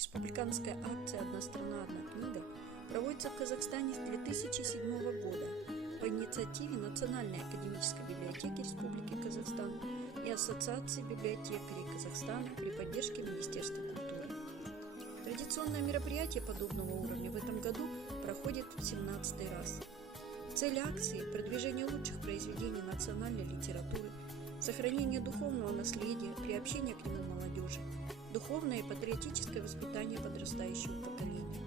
Республиканская акция «Одна страна, одна книга» проводится в Казахстане с 2007 года по инициативе Национальной академической библиотеки Республики Казахстан и Ассоциации библиотекарей Казахстана при поддержке Министерства культуры. Традиционное мероприятие подобного уровня в этом году проходит в 17-й раз. Цель акции – продвижение лучших произведений национальной литературы, сохранение духовного наследия, приобщение к нему молодежи, духовное и патриотическое воспитание подрастающего поколения,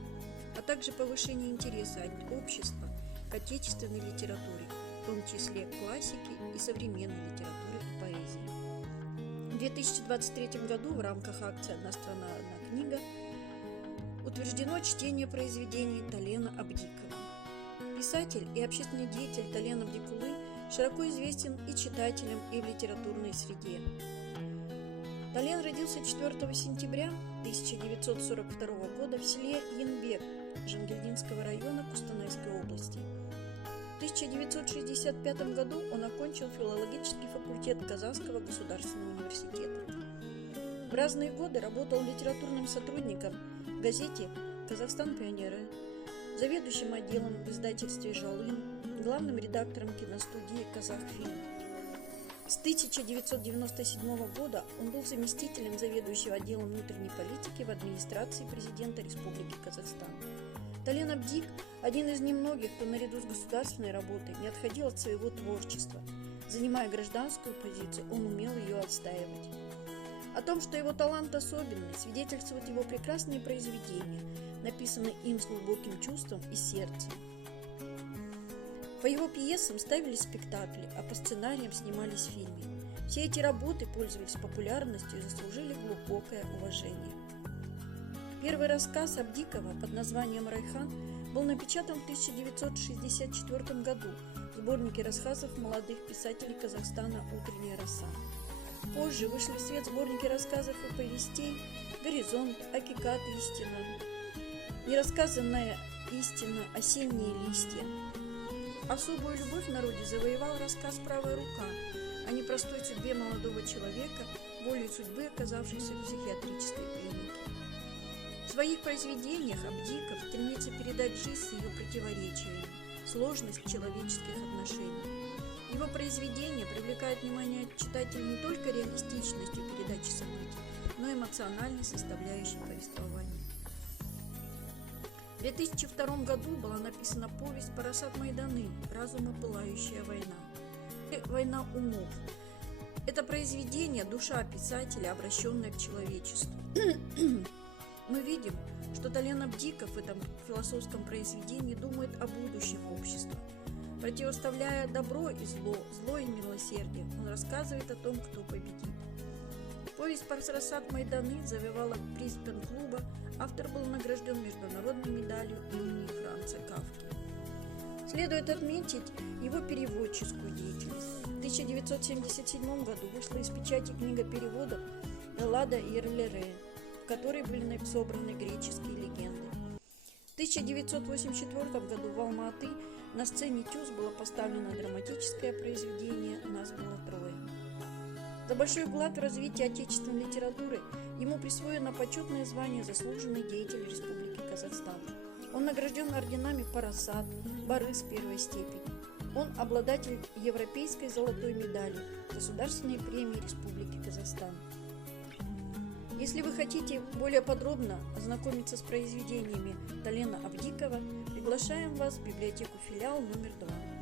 а также повышение интереса общества к отечественной литературе, в том числе к классике и современной литературе и поэзии. В 2023 году в рамках акции «Одна страна, одна книга» утверждено чтение произведений Талена Абдикова. Писатель и общественный деятель Тален Абдикулы широко известен и читателям, и в литературной среде. Тален родился 4 сентября 1942 года в селе Янбек Жангелдинского района Кустанайской области. В 1965 году он окончил филологический факультет Казанского государственного университета. В разные годы работал литературным сотрудником в газете «Казахстан Пионеры», заведующим отделом в издательстве «Жалын», главным редактором киностудии «Казахфильм». С 1997 года он был заместителем заведующего отделом внутренней политики в администрации президента Республики Казахстан. Тален Абдик – один из немногих, кто наряду с государственной работой не отходил от своего творчества. Занимая гражданскую позицию, он умел ее отстаивать. О том, что его талант особенный, свидетельствуют его прекрасные произведения, написанные им с глубоким чувством и сердцем. По его пьесам ставились спектакли, а по сценариям снимались фильмы. Все эти работы пользовались популярностью и заслужили глубокое уважение. Первый рассказ Абдикова под названием «Райхан» был напечатан в 1964 году в сборнике рассказов молодых писателей Казахстана «Утренняя роса». Позже вышли в свет сборники рассказов и повестей «Горизонт», «Акикат истина», «Нерассказанная истина», «Осенние листья». Особую любовь в народе завоевал рассказ «Правая рука» о непростой судьбе молодого человека, волей судьбы оказавшейся в психиатрической клинике. В своих произведениях Абдиков стремится передать жизнь с ее противоречиями, сложность человеческих отношений. Его произведения привлекают внимание читателей не только реалистичностью передачи событий, но и эмоциональной составляющей повествования. В 2002 году была написана повесть «Парасат Майданы. Разумопылающая война». «Война умов». Это произведение – душа писателя, обращенная к человечеству. Мы видим, что Тален Абдиков в этом философском произведении думает о будущем общества. Противоставляя добро и зло, зло и милосердие, он рассказывает о том, кто победит. Повесть «Парасат Майданы» завоевала приз пен-клуба, автор был награжден международной медалью имени Франца Кафки. Следует отметить его переводческую деятельность. В 1977 году вышла из печати книга переводов «Эллада Ерлере», в которой были собраны греческие легенды. В 1984 году в Алма-Аты на сцене ТЮЗ было поставлено драматическое произведение «Нас было трое». За большой вклад в развитие отечественной литературы ему присвоено почетное звание «Заслуженный деятель Республики Казахстан». Он награжден орденами «Парасат», «Барыс» первой степени. Он обладатель Европейской золотой медали, Государственной премии Республики Казахстан. Если вы хотите более подробно ознакомиться с произведениями Талена Абдикова, приглашаем вас в библиотеку «Филиал» номер 2.